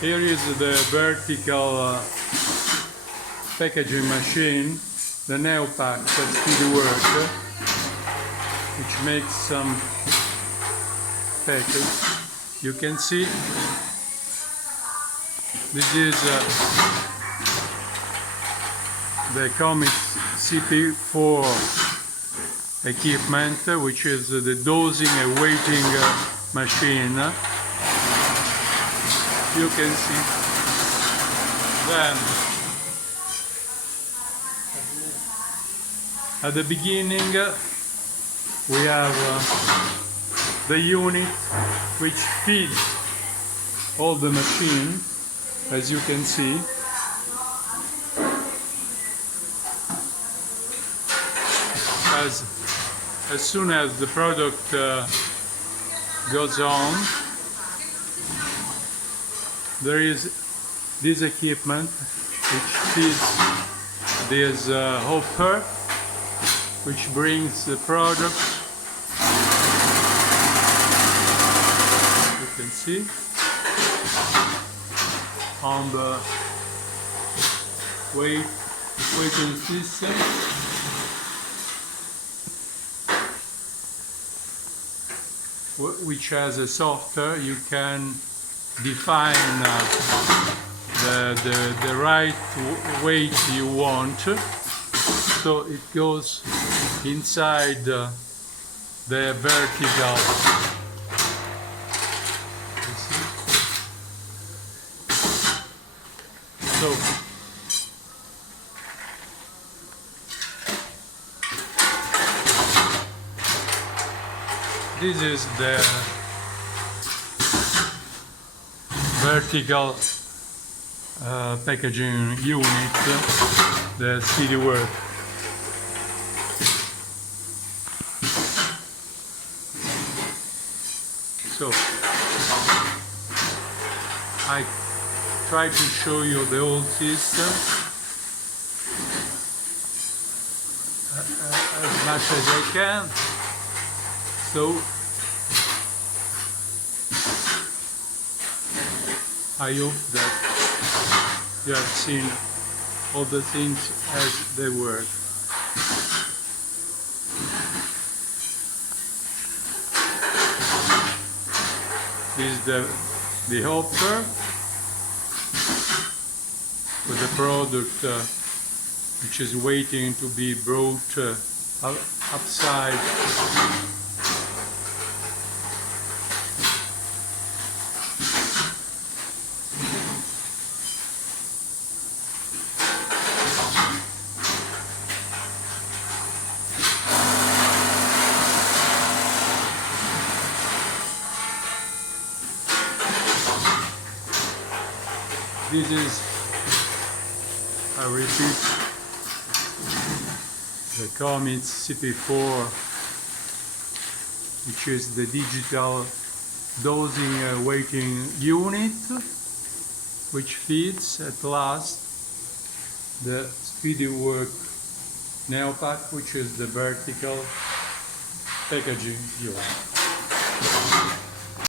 Here is the vertical packaging machine, the NeoPack speed work, which makes some package. You can see this is the Comet CP4 equipment, which is the dosing and weighting machine. You can see. Then at the beginning we have the unit which feeds all the machine, as you can see. As soon as the product goes on, there is this equipment which feeds this hopper, which brings the product. You can see on the weighting system. Which has a software. You can define the right weight you want, so it goes inside the vertical. You see? So this is the vertical packaging unit, the speedy work. So I try to show you the whole system as much as I can. So I hope that you have seen all the things as they work. This is the hopper with the product which is waiting to be brought upside. This is, I repeat, the Comet CP4, which is the digital dosing weighting unit, which feeds at last the speedy work NeoPack, which is the vertical packaging unit.